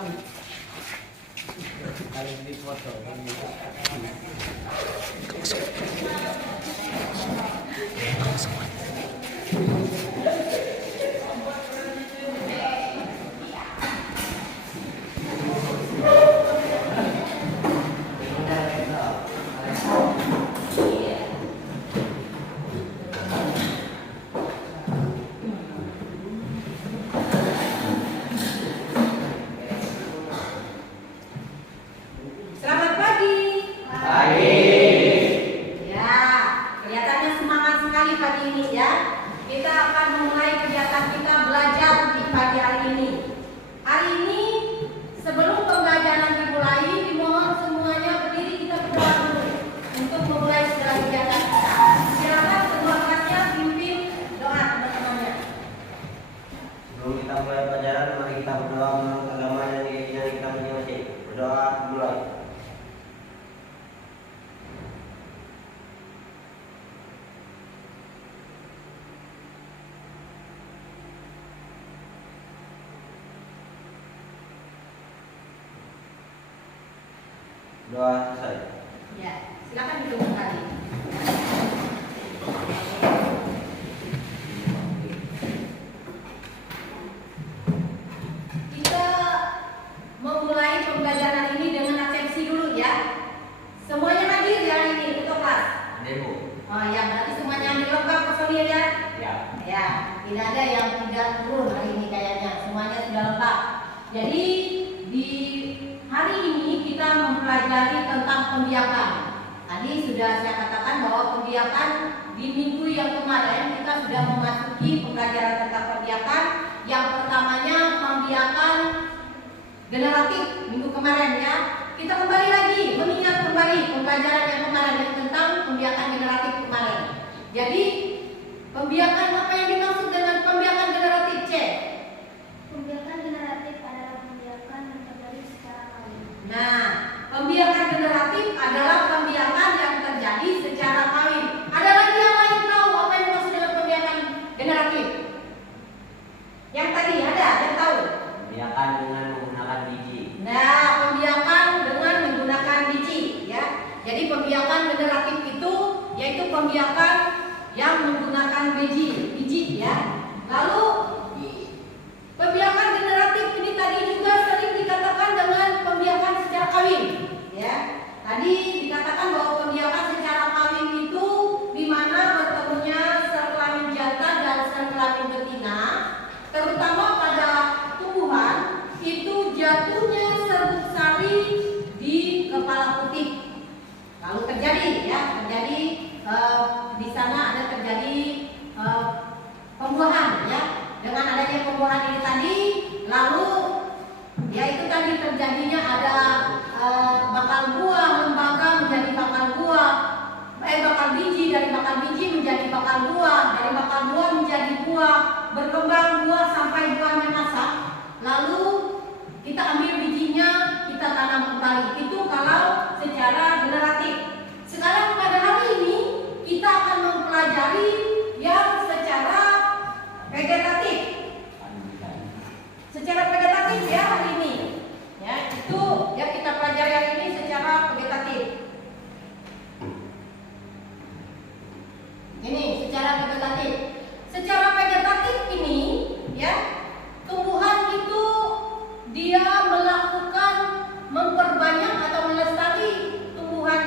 Kalau di foto. Selamat pagi. Pagi. Ya, kelihatannya semangat sekali pagi ini ya. Kita akan memulai kegiatan kita belajar di pagi hari ini. Hari ini sebelum pembelajaran dimulai, dimohon semuanya berdiri, kita berdoa dulu untuk memulai segala kegiatan kita. Silakan semua kelasnya pimpin doa teman-temannya. Sebelum kita mulai pelajaran, mari kita berdoa menurut agama dan keyakinan kita masing-masing. Berdoa mulai. Doa selesai. Ya, silakan duduk kembali. Kita memulai pembelajaran ini dengan absensi dulu ya. Semuanya hadir ya hari ini untuk kelas. Demo. Oh ya, berarti semuanya hadir lengkap personil ya. Ya. Ya, tidak ada yang tidak turun hari ini kayaknya. Semuanya sudah lengkap. Jadi di hari ini kita mempelajari tentang pembiakan. Tadi sudah saya katakan bahwa pembiakan di minggu yang kemarin kita sudah memasuki pembelajaran tentang pembiakan. Yang pertamanya pembiakan generatif minggu kemarin ya. Kita kembali lagi mengingat kembali pembelajaran yang kemarin yang tentang pembiakan generatif kemarin. Jadi pembiakan apa yang dimaksud dengan pembiakan generatif C? Pembiakan generatif adalah pembiakan yang terjadi secara kawin. Nah, pembiakan generatif adalah pembiakan yang terjadi secara kawin. Ada lagi yang lain tahu apa yang dimaksud dengan pembiakan generatif? Yang tadi ada yang tahu? Biarkan dengan menggunakan biji. Nah, pembiakan dengan menggunakan biji ya. Jadi pembiakan generatif itu yaitu pembiakan yang menggunakan biji ya. Lalu pembiakan generatif ini tadi juga sering dikatakan dengan pembiakan secara kawin ya. Tadi dikatakan bahwa pembiakan secara kawin itu di mana bertemunya sel kelamin jantan dan sel kelamin betina, terutama pada tumbuhan itu jatuhnya serbuk sari di kepala putih. Lalu terjadi di sana ada terjadi pembuahan ya. Dengan adanya pembuahan ini tadi, lalu ya itu tadi terjadinya ada bakal buah, lembaga menjadi bakal buah, bakal biji, dari bakal biji menjadi bakal buah, dari bakal buah menjadi buah, berkembang buah sampai buahnya masak. Lalu kita ambil bijinya, kita tanam kembali. Itu kalau secara generatif. Sekarang pada hari ini kita akan mempelajari yang secara vegetatif. Secara vegetatif ya hari ini. Ya, itu ya kita pelajari hari ini secara vegetatif. Ini secara vegetatif. Secara vegetatif ini ya, tumbuhan itu dia melakukan memperbanyak atau melestari tumbuhan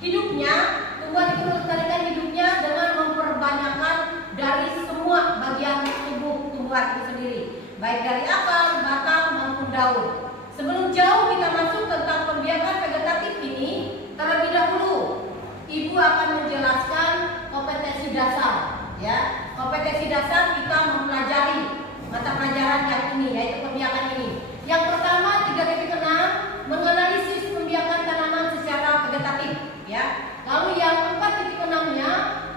hidupnya. Tumbuhan itu melestarikan hidupnya dengan memperbanyakkan dari semua bagian tubuh tumbuhan itu sendiri, baik dari akar, batang maupun daun. Sebelum jauh kita masuk tentang pembiakan vegetatif ini, terlebih dahulu Ibu akan menjelaskan kompetensi dasar. Ya, kompetensi dasar kita mempelajari mata pelajaran yang ini, yaitu pembiakan ini. Yang pertama 3.6 menganalisis pembiakan tanaman secara vegetatif. Ya, lalu yang 4.6-nya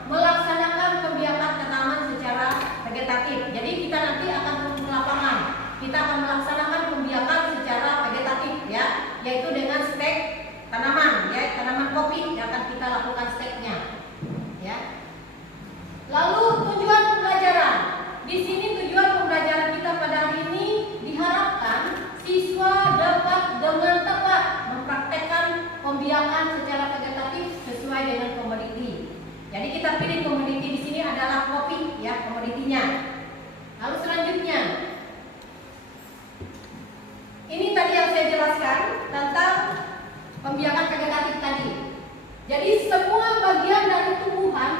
melaksanakan pembiakan tanaman secara vegetatif. Jadi kita nanti akan turun ke lapangan. Kita akan melaksanakan pembiakan secara vegetatif ya, yaitu dengan stek tanaman ya, tanaman kopi yang akan kita lakukan steknya. Ya. Lalu tujuan pembelajaran. Di sini tujuan pembelajaran kita pada hari ini diharapkan siswa sesuai dengan komoditi. Jadi kita pilih komoditi di sini adalah kopi, ya, komoditinya. Lalu selanjutnya, ini tadi yang saya jelaskan tentang pembiakan vegetatif tadi. Jadi semua bagian dari tumbuhan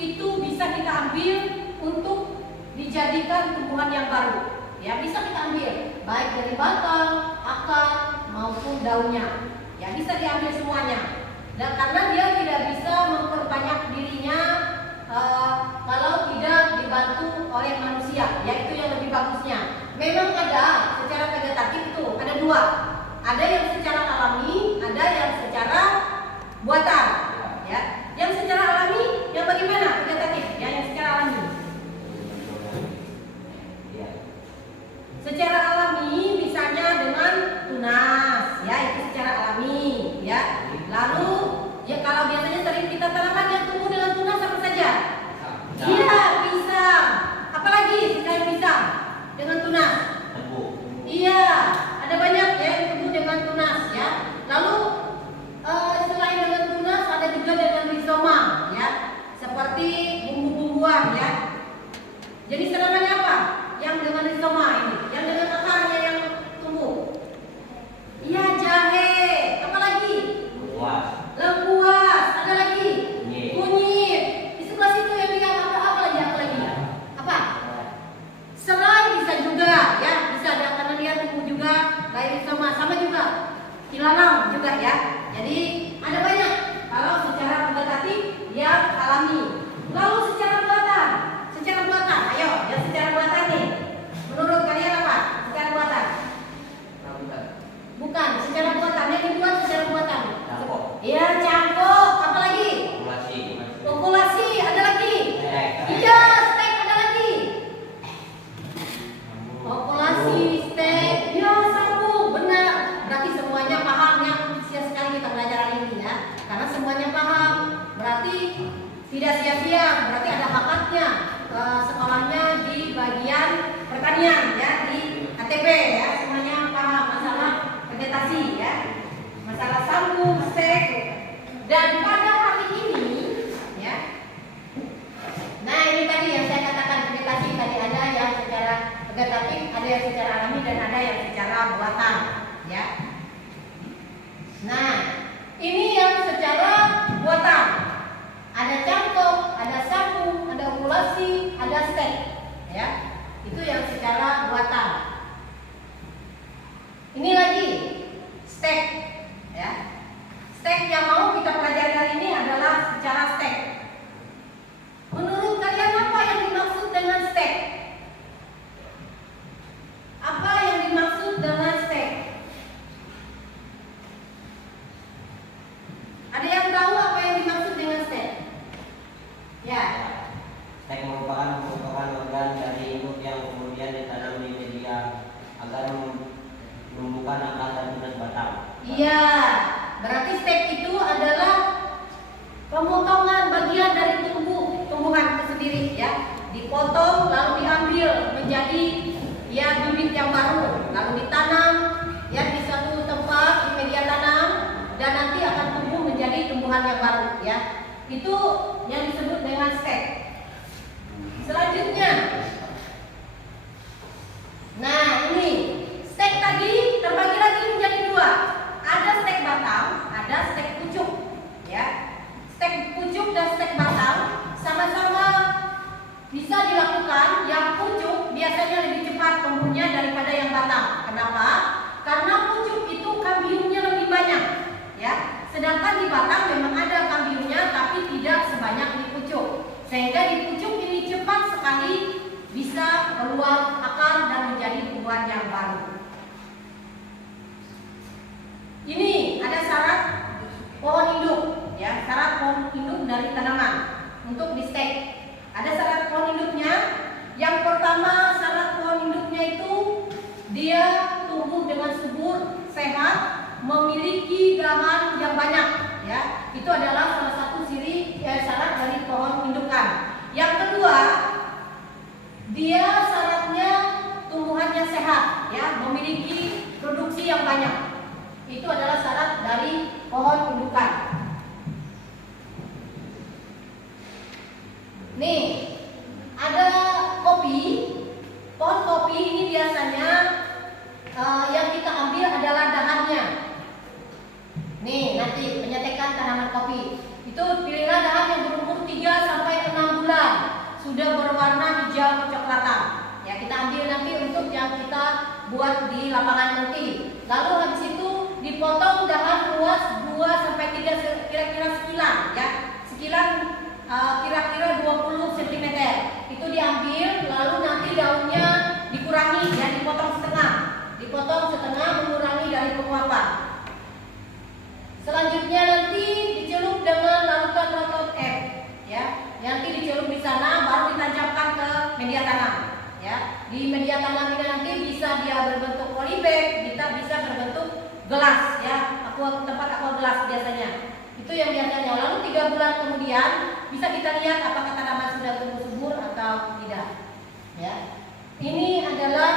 itu bisa kita ambil untuk dijadikan tumbuhan yang baru. Ya, bisa kita ambil baik dari batang, akar maupun daunnya. Ya, bisa diambil semuanya. Dan karena dia tidak bisa memperbanyak dirinya kalau tidak dibantu oleh manusia, yaitu yang lebih bagusnya. Memang ada secara vegetatif itu ada dua. Ada yang secara alami, ada yang secara buatan. Ya, yang secara alami, yang bagaimana vegetatif? Ya, yang secara alami. Secara alami misalnya dengan tunas, ya itu secara alami, ya. Lalu ya kalau biasanya sering kita tanaman yang tumbuh dengan tunas apa saja? Iya, pisang. Apalagi selain pisang dengan tunas? Iya, ada banyak ya yang tumbuh dengan tunas, ya. Lalu selain dengan tunas ada juga dengan rizoma, ya. Seperti bumbu-bumbuan, ya. Jenis tanamannya apa? Yang dengan rizoma ini, yang dengan akarnya yang tumbuh. Iya, jahe. Apa lagi? Lengkuas. Ada lagi? Kunyit. Di sebelah situ yang lihat apa lagi? Apa? Serai bisa juga, ya. Bisa ada karena dia tumbuh juga kayak rizoma, sama juga. Ilalang juga, ya. Jadi ada banyak. Kalau secara vegetatif yang alami. Lalu secara buatan. Ayo, yang secara buatan nih. Menurut kalian apa? Secara buatan? Bukan, secara buatan. Yang dibuat secara buatan. Iya, cangkok. Apa lagi? Populasi. Ada lagi? Iya, stek ada lagi. Populasi, stek. Ya, sambung. Benar. Berarti semuanya paham yang sia sekali kita belajar hari ini, ya. Karena semuanya paham. Berarti tidak sia-sia. Berarti ada hakatnya. Sekolahnya di bagian pertanian, ya, di ATP, ya, semuanya paham masalah vegetasi, ya, masalah sambung, stek. Dan pada hari ini, ya, nah ini tadi yang saya katakan vegetasi tadi ada yang secara vegetatif, ada yang secara alami dan ada yang secara buatan, ya. Nah, ini yang secara buatan. Ada cangkok, ada sapu, ada okulasi, ada stek, ya. Itu yang secara buatan. Ini lagi stek, ya. Stek yang mau kita pelajari hari ini adalah secara stek. Menurut kalian apa yang dimaksud dengan stek? Apa yang dimaksud dengan stek? Ada yang tahu apa yang dimaksud dengan stek? Ya. Stek merupakan organ dari induk yang kemudian ditanam di media agar menumbuhkan akar dan tunas batang. Iya, berarti stek itu adalah pemotongan bagian dari tumbuhan itu sendiri, ya. Dipotong lalu diambil menjadi ya bibit yang baru, lalu ditanam ya di satu tempat di media tanam dan nanti akan tumbuh menjadi tumbuhan yang baru, ya. Itu yang disebut dengan stek. Selanjutnya, nah ini stek tadi terbagi lagi menjadi dua. Ada stek batang, ada stek pucuk, ya. Stek pucuk dan stek batang sama-sama bisa dilakukan. Yang pucuk biasanya lebih cepat tumbuhnya daripada yang batang. Kenapa? Karena pucuk itu kambiumnya lebih banyak, ya. Sedangkan di batang memang ada kambiumnya tapi tidak sebanyak di pucuk. Sehingga di pucuk ini cepat sekali bisa keluar akar dan menjadi tumbuhan yang baru. Ini ada syarat pohon induk, ya, syarat pohon induk dari tanaman untuk di stek. Ada syarat pohon induknya. Yang pertama syarat pohon induknya itu dia tumbuh dengan subur, sehat, memiliki dahan yang banyak, ya. Itu adalah salah satu ciri syarat dari pohon indukan. Yang kedua, dia syaratnya tumbuhannya sehat, ya, memiliki produksi yang banyak. Itu adalah syarat dari pohon indukan. sapi. Itu pilihlah dahan yang berumur 3 sampai 6 bulan, sudah berwarna hijau kecoklatan. Ya, kita ambil nanti untuk yang kita buat di lapangan nanti. Lalu habis itu dipotong dahan luas 2 sampai 3 kira-kira sekilan ya. Sekilan kira-kira 20 cm. Itu diambil, lalu nanti daunnya dikurangi ya, dipotong setengah. Dipotong setengah mengurangi dari penguapan. Selanjutnya nanti dicelup dengan larutan rotot F ya. Nanti dicelup di sana baru ditancapkan ke media tanam ya. Di media tanam ini nanti bisa dia berbentuk polybag, bisa berbentuk gelas ya. Tempat aqua gelas biasanya. Itu yang biasanya. Lalu 3 bulan kemudian bisa kita lihat apakah tanaman sudah tumbuh subur atau tidak ya. Ini adalah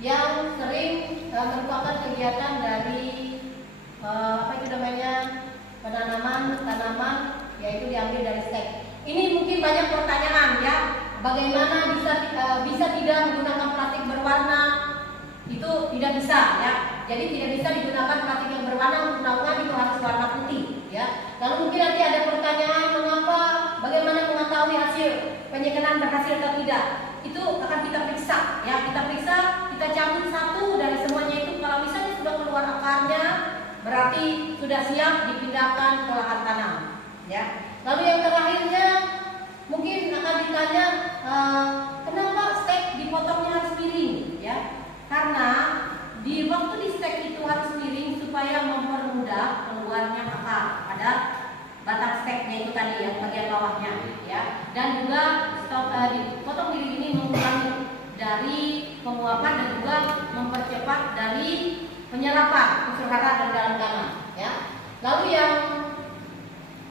yang sering merupakan kegiatan dari apa itu namanya, penanaman tanaman, yaitu diambil dari stek. Ini mungkin banyak pertanyaan ya, bagaimana bisa tidak menggunakan plastik berwarna? Itu tidak bisa ya. Jadi tidak bisa digunakan plastik yang berwarna untuk naungan, itu harus warna putih ya. Lalu mungkin nanti ada pertanyaan, bagaimana mengetahui hasil penyekanan berhasil atau tidak? Itu akan kita periksa ya, kita cabut satu dari semuanya itu. Kalau misalnya sudah keluar akarnya, berarti sudah siap dipindahkan ke lahan tanam ya. Lalu yang terakhirnya mungkin akan ditanya, kenapa stek dipotongnya harus miring ya? Karena di waktu di stek itu harus miring supaya mempermudah keluarnya akar pada batang steknya itu tadi ya, bagian bawahnya ya. Dan juga dipotong miring ini mengurangi dari penguapan dan juga mempercepat dari penyerapan unsur hara dari dalam tanah ya. Lalu yang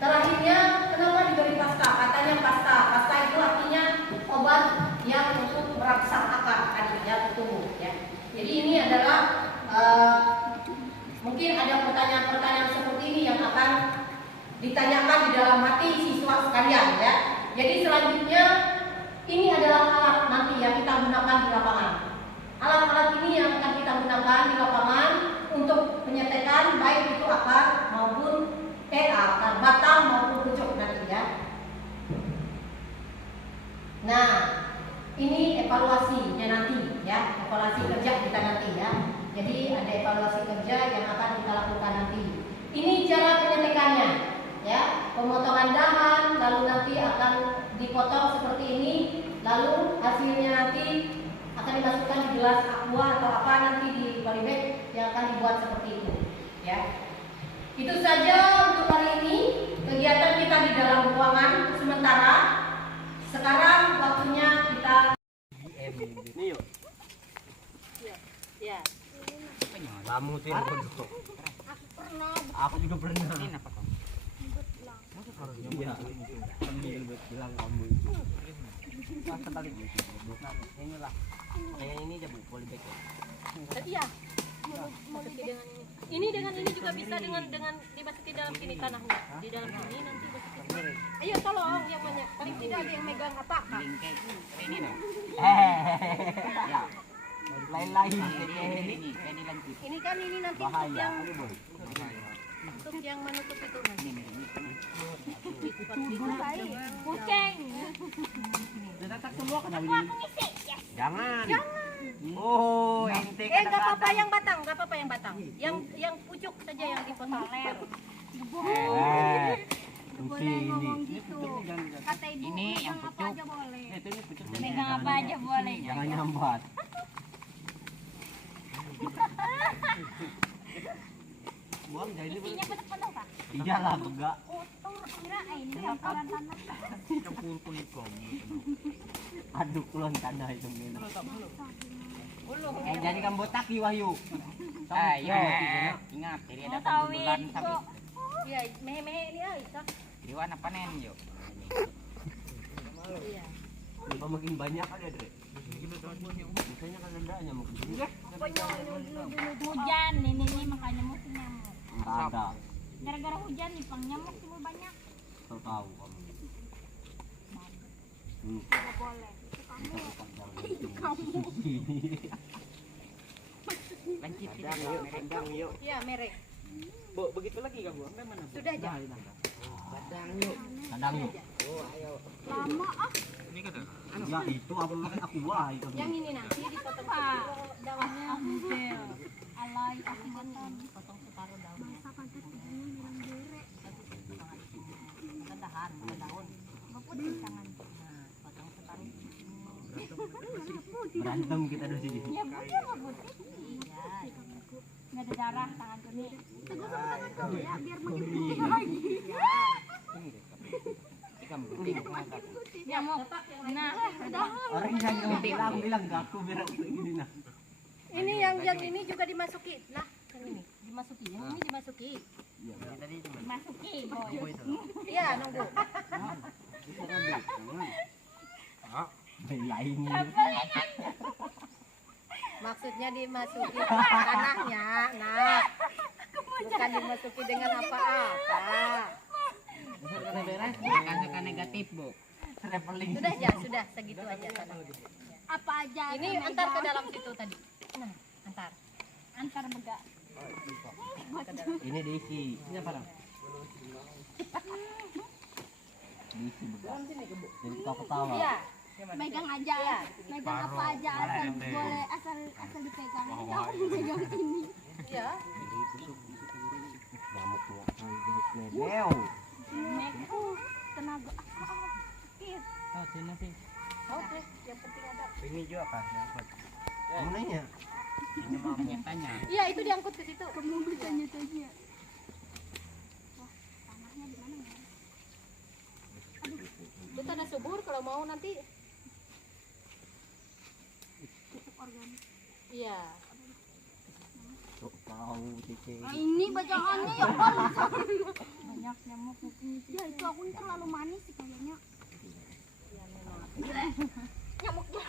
terakhirnya, kenapa diberi pasta? Katanya pasta itu artinya obat yang untuk merangsang akar tadi ya, tumbuh ya. Jadi ini adalah mungkin ada pertanyaan-pertanyaan seperti ini yang akan ditanyakan di dalam hati siswa sekalian ya. Jadi selanjutnya ini adalah alat nanti yang kita gunakan di lapangan. Alat-alat ini yang akan kita gunakan di lapangan untuk penyetekan baik itu akar maupun akar, batang maupun pucuk nanti ya. Nah, ini evaluasinya nanti ya, evaluasi kerja kita nanti ya. Jadi ada evaluasi kerja yang akan kita lakukan nanti. Ini cara penyetekannya ya, pemotongan dahan, lalu nanti akan dipotong seperti ini, lalu hasilnya nanti akan dimasukkan di gelas aqua atau apa nanti di polybag yang akan dibuat seperti itu ya. Itu saja untuk hari ini kegiatan kita di dalam ruangan sementara. Sekarang waktunya kita ya. Kamu tuh yang bodoh. Aku juga pernah. Ini apa kamu? Iya. Bilang kamu itu. Masa tadi ini lah. Ini aja Bu, polybag. Iya. Dengan ini juga bisa dengan dimasukin dalam sini tanahnya. Di dalam sini nanti masukin. Ayo tolong yang banyak. Paling tidak ada yang megang apa? Ini nah. Ya. Lain-lain ini kan ini nanti bahaya. untuk yang menutup itu nanti. Kucing. Jangan. Oh, ente Enggak apa-apa yang batang, Yang pucuk saja yang dipotong. Boleh ngomong gitu. Kata ibu, ini yang apa pucuk. aja boleh. Itu ini pucuk. Megang apa aja boleh. Jangan nyambat. Buang jadi Isinya penuh Pak. iya lah enggak. Kotor kira ini yang kawan tanah. Campur kamu. Aduk kulon tanah itu minum. Jadi kan botak Wahyu. Ayo, ingat jadi ada bulan sapi. Iya, mehe-mehe ini Isa. Diwan apa nen yuk? Iya. Lupa makin banyak kali ya, Dre. Biasanya kan rendahnya mungkin. Hujan ini makanya musim nyamuk. Ada. Gara-gara hujan nih pang nyamuk cuma banyak. Tahu kamu. Tidak boleh. Itu kamu. Lanjut kita mereng yuk. Iya, merek. Bu, begitu lagi kamu. Sampai mana? Bu? Sudah aja. Kadang yuk. Lama ah. Ini kan ya itu apa makan aku wah itu. Yang ini nanti dipotong Pak. separuh daunnya. Model. Alay aku mantan. Potong separuh daun. Masa pantat tidurnya bilang derek. Dahan, daun. Bapak jangan. Nah, potong separuh. Berantem kita di sini. Ya putih nggak putih. Iya. Nggak ada darah tangan kami. Teguh sama tangan kamu ya biar makin putih lagi. Nyamuk. Nah, udah. Orang yang bilang ke aku biar gini nah. Ini yang ini juga dimasuki. Nah, yang ini dimasuki. Yang ini dimasuki. Iya, tadi cuma Masuki boy. Iya, nunggu. lain. Maksudnya dimasuki tanahnya, nah. Bukan dimasuki dengan apa-apa. Sudah beres, bukan suka negatif, Bu. Traveling. Sudah aja, sudah segitu aja sana. Apa aja? Ini antar ke dalam situ tadi. Nah, antar. Antar bega. Ini diisi. Ini apa, Bang? Diisi begal. Jadi ketawa. Iya. Megang aja. Megang apa aja asal boleh asal dipegang. Aku megang ini. Iya. Nyamuk medeo. Meku tenaga sakit. Oh, sini sih. Oke, yang penting ada. Ini juga kan nyangkut. Mananya? Ini mau tanya. Iya, itu diangkut ke situ. Kamu ditanya-tanya. Wah, tanahnya di mana ya? Itu tanah subur kalau mau nanti. Pupuk organik. Iya. Tuh, tahu cici. Ini bacaannya ya kan. Banyak nyamuk. Ya itu aku ini terlalu manis sih kayaknya. Ya memang. Nyamuknya.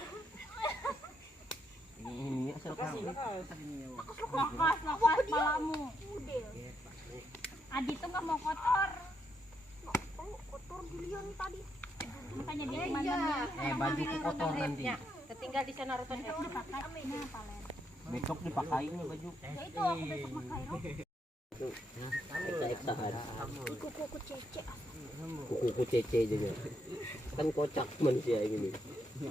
Ini asal kang. Lakas palamu. Adi tuh nggak mau kotor. Kotor dilihat tadi. Makanya dia Iya. mantannya. Bajuku kotor nanti. Ketinggal di sana rutan. Dipakai. Nah, palen. Besok dipakai ini baju. Ya itu aku besok pakai loh. Eksa-eksahan. Kuku cece. Kuku cece juga. Kan kocak manusia ini.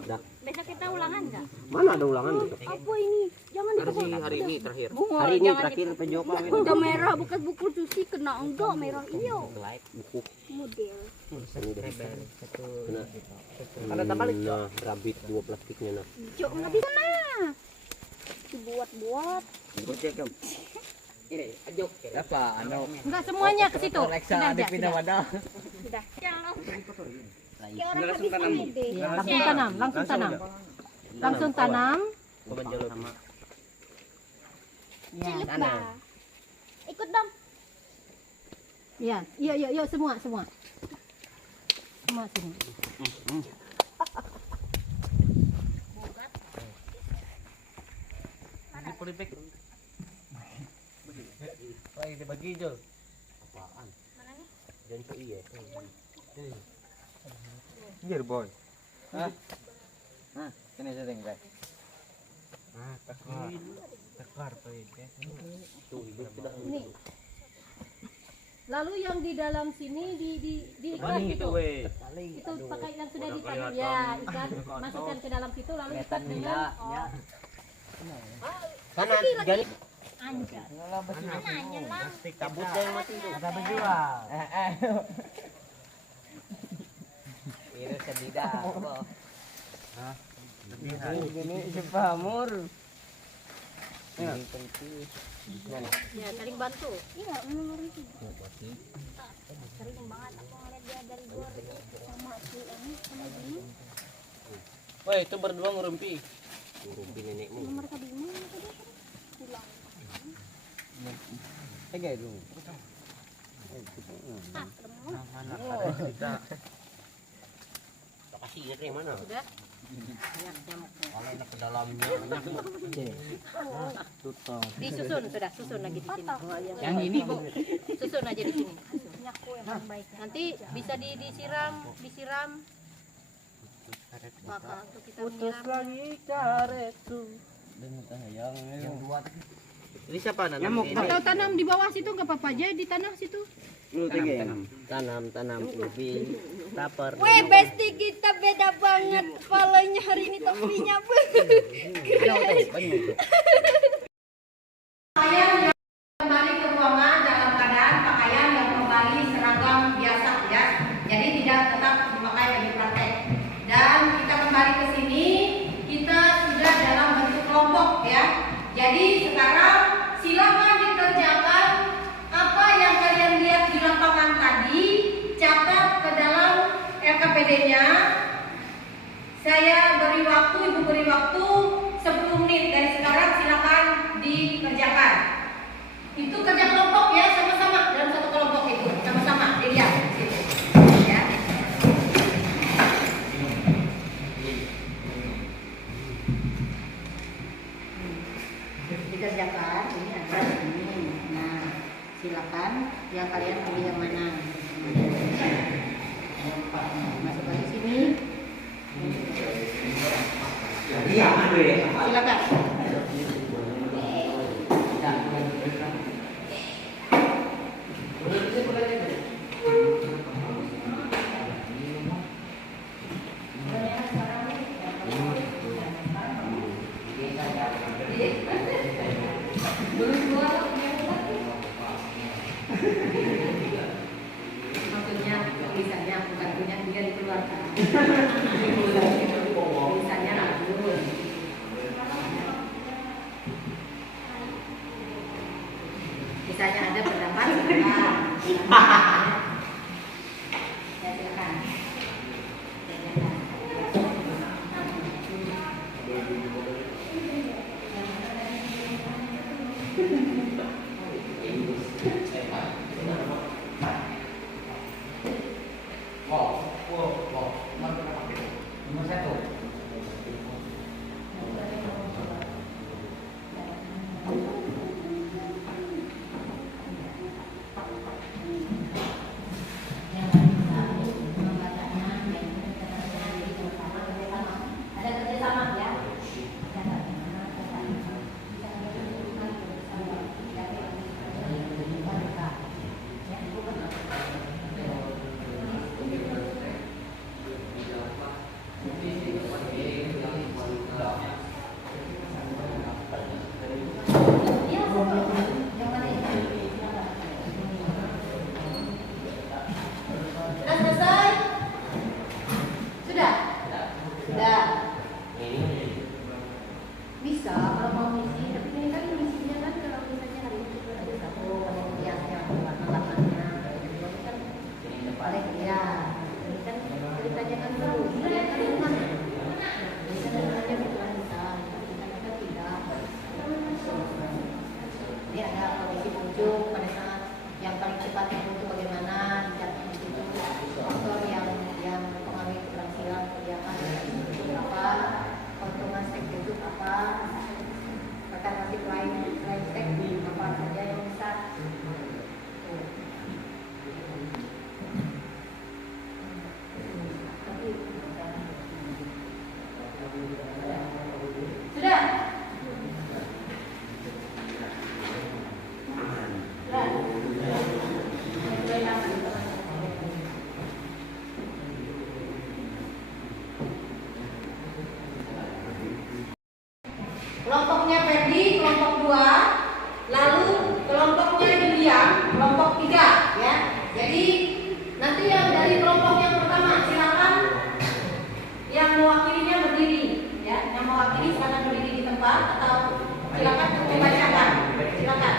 Dah. Besok kita ulangan nggak? Mana ada ulangan? Apa ini? Jangan dipukul. Hari ini terakhir. Bunga, Hari ini jangan terakhir penjoka ini. Udah merah bukan buku susi kena enggak merah iyo. Light buku. Model. Ini deh. Ada tambah nah, rabit 2 plastiknya nah. Hijau nggak bisa nah. Dibuat-buat. Gocek kan. Ini ajuk. Apa? Anu. Enggak semuanya ke situ. Reksa dipindah wadah. Sudah. Langsung tanam. Langsung tanam, langsung tanam. Langsung tanam. Sama. Ciluk ba. Ikut dong. Iya, yuk semua. Semua sini. Ini polipek. Wah, dibagi Jol. Apaan? Mana nih? Dan so iya. Here boy. Hah? Sini setting guys. Tekar tuh itu. Tuh, hidup sudah. Ini. Lalu yang di dalam sini di ikan Itu gitu. weh. Itu pakai yang sudah dipanen ya, ikan masukkan ke dalam situ lalu ikat dengan Sana gali. Anjir. Ananya lah. Cabut yang mati itu. Ada berjual. Ini sedida. Ini siapa mur? Ini penting. ya saling bantu. Iya, menurut itu. Sering banget aku ngeliat dia dari luar sama si ini sama ini. Woi, itu berdua ngurumpi. Ngurumpi nenekmu. Nomor tadi ini tadi pulang. Tiga itu. Ah, ketemu. Lokasi ini yang mana? Sudah. Banyak nyamuk. Kalau enak ke dalamnya banyak. Tutup. Disusun sudah, susun lagi di sini. Yang ini, Bu. Susun aja di sini. Nyaku yang baik. Nanti bisa disiram. Maka untuk kita menyiram. lagi karetku. Dan yang dua tadi. Ini siapa nanam? Nyamuk. Ini. Atau tanam di bawah situ nggak apa-apa aja di tanah situ. Tanam lebih taper. Weh, besti kita beda banget. Kepalanya hari ini topinya. Pakaian yang kembali ke ruangan dalam keadaan pakaian yang kembali seragam biasa ya. Jadi tidak tetap dipakai bagi praktek. Dan kita kembali ke sini, kita sudah dalam bentuk kelompok ya. Jadi sekarang silakan dikerjakan apa yang kalian lihat di lapangan tadi, catat ke dalam LKPD-nya. Saya beri waktu, Ibu beri waktu 10 menit dari sekarang, silakan dikerjakan. Itu kerja kelompok ya, sama-sama dalam satu kelompok itu, sama-sama dilihat di situ. Ya. Dikerjakan, ini ada ini. Nah, silakan yang kalian pilih yang mana. Masuk ke sini. Silakan. Maksudnya tulisannya bukan punya dia dikeluarkan. Tulisannya dulu. Misalnya ada pendapat silakan. Ya silakan. Nomor 1. Ada kerjasama ya. Sudah selesai? Sudah? Sudah. Bisa kalau mau misi, tapi ini kan misinya kan kalau misalnya hari ini kita ada satu hiasnya warna-warnanya, kedua kan paling ya, ini kan ceritanya kan terus, ini kan rumah, ini kan ceritanya bukan bisa, kita tidak. Ini ada kondisi ujung pada saat yang paling cepat itu bagaimana dicatat di situ, faktor yang mempengaruhi keberhasilan kegiatan itu apa, keuntungan stek itu apa, alternatif lain stek apa saja yang bisa. Sudah? Kelompoknya Ferdi, kelompok 2, lalu kelompoknya William, kelompok 3 ya. Jadi nanti yang dari kelompok yang pertama silakan yang mewakilinya berdiri ya, yang mewakili silakan berdiri di tempat atau silakan membacakan. Silakan.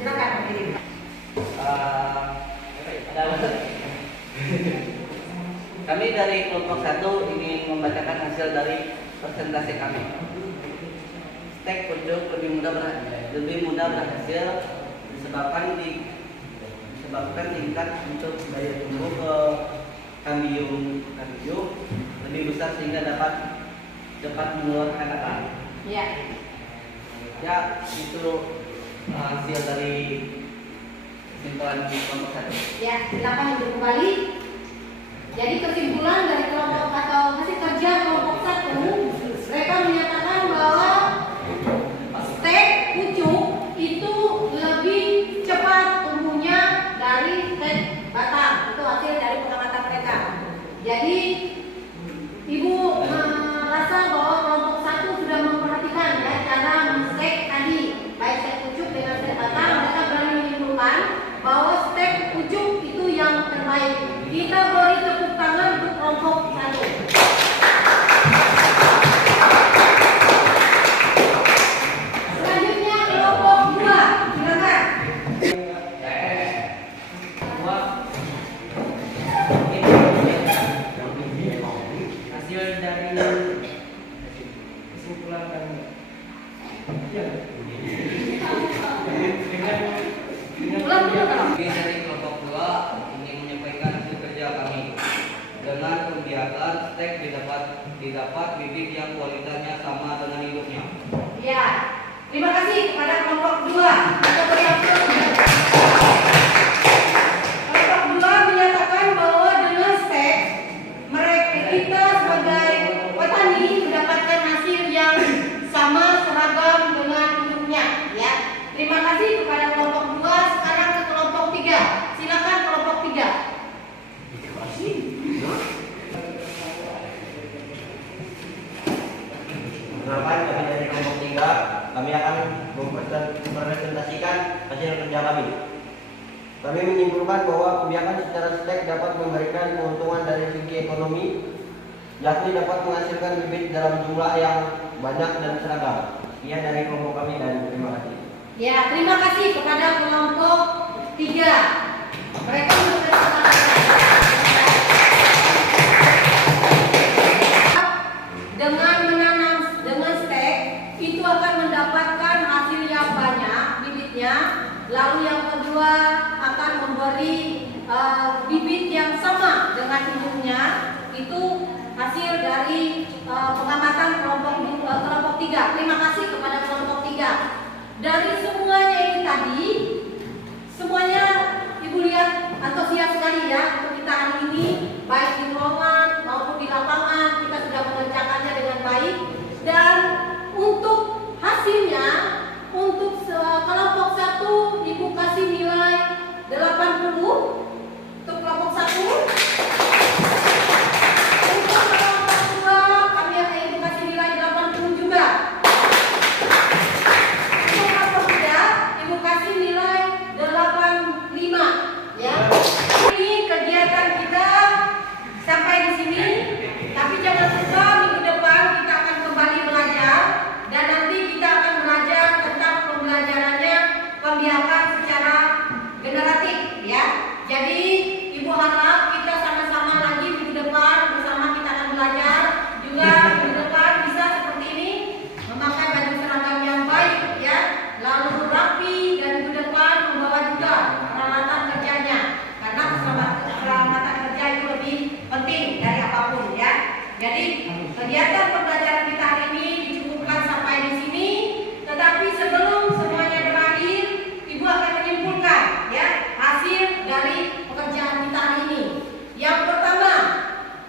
Silakan berdiri. Kami dari kelompok 1 ingin membacakan hasil dari presentasi kami. Stek pojok lebih mudah berhasil disebabkan tingkat untuk daya tumbuh ke kambium lebih besar sehingga dapat cepat mengeluarkan akar. Ya. Ya, itu hasil dari kesimpulan kelompok 1. Ya, silakan duduk kembali. Jadi kesimpulan dari kelompok atau hasil kerja kelompok 1, mereka menyatakan bahwa stek stek didapat bibit yang kualitasnya sama dengan induknya. Ya, terima kasih kepada kelompok 2. Kelompok 2 menyatakan bahwa dengan stek kita sebagai petani mendapatkan hasil yang sama seragam dengan induknya. Ya, terima kasih kepada kelompok 2. Sekarang ke kelompok 3. Silakan kelompok 3. Perkenalkan, kami dari kelompok 3. Kami akan mempresentasikan hasil kerja kami. Kami menyimpulkan bahwa pembiakan secara stek dapat memberikan keuntungan dari segi ekonomi, yakni dapat menghasilkan bibit dalam jumlah yang banyak dan seragam. Sekian dari kelompok kami dan terima kasih. Ya, terima kasih kepada kelompok 3. Mereka dengan menanam dengan stek itu akan mendapatkan hasil yang banyak bibitnya. Lalu yang kedua akan memberi bibit yang sama dengan induknya. Itu hasil dari pengamatan kelompok 3. Terima kasih kepada kelompok 3. Dari semuanya ini tadi, semuanya Ibu lihat antusias sekali ya untuk kita hari ini, baik di ruangan maupun di lapangan kita sudah mengerjakannya dengan baik. Dan untuk hasilnya, untuk kelompok 1 Ibu kasih nilai 80 untuk kelompok 1. Untuk kelompok 2 kami akan Ibu kasih nilai 80 juga. Untuk kelompok 3 Ibu kasih nilai 85 ya. Ini kegiatan kita sampai di sini. Tapi jangan lupa minggu depan kita akan kembali belajar dan nanti kita akan belajar tentang pembelajarannya pembiakan secara generatif ya. Jadi Ibu harap kita sama-sama lagi minggu depan bersama kita akan belajar juga minggu depan bisa seperti ini memakai baju seragam yang baik ya, lalu rapi dan minggu depan membawa juga peralatan kerjanya karena peralatan kerja itu lebih penting dari apapun ya. Jadi kegiatan pembelajaran kita hari ini dicukupkan sampai di sini. Tetapi sebelum semuanya berakhir, Ibu akan menyimpulkan ya hasil dari pekerjaan kita hari ini. Yang pertama,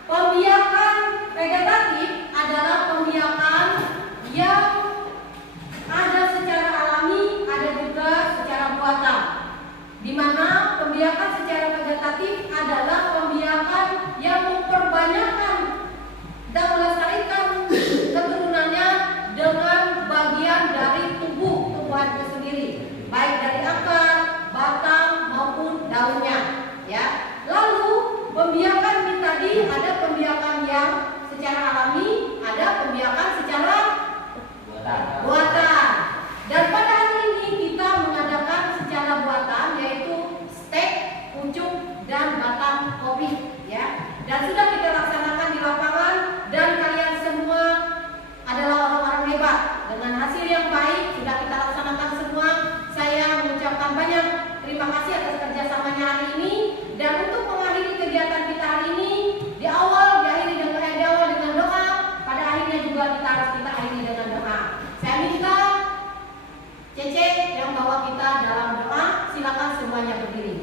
pembiakan vegetatif adalah pembiakan yang ada secara alami, ada juga secara buatan. Di mana pembiakan secara vegetatif adalah pembiakan yang memperbanyakkan dan melestarikan keturunannya dengan bagian dari tumbuhan itu sendiri, baik dari akar, batang maupun daunnya ya. Lalu pembiakan ini tadi ada pembiakan yang secara alami, ada pembiakan secara buatan. Dan pada hari ini kita mengadakan secara buatan yaitu stek, pucuk dan batang kopi ya. Dan sudah kita laksanakan di lapangan dan kalian semua adalah orang-orang hebat. Dengan hasil yang baik sudah kita laksanakan semua. Saya mengucapkan banyak terima kasih atas kerjasamanya hari ini. Dan untuk mengakhiri kegiatan kita hari ini, diawali dengan doa. Pada akhirnya juga kita akhiri dengan doa. Saya minta Cece yang bawa kita dalam doa. Silakan semuanya berdiri.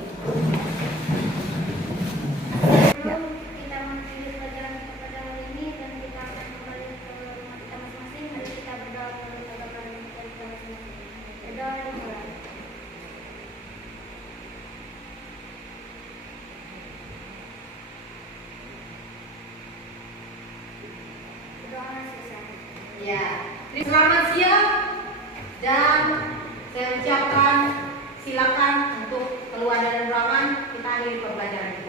Sebelum kita mengakhiri pelajaran pada hari ini dan kita akan kembali ke rumah kita masing-masing, mari kita berdoa kepada Bapa dan kita masing-masing. Berdoa dimulai. Berdoa selesai. Ya, selamat siang dan saya ucapkan silakan untuk keluar dari ruangan, kita akhiri pembelajaran kita.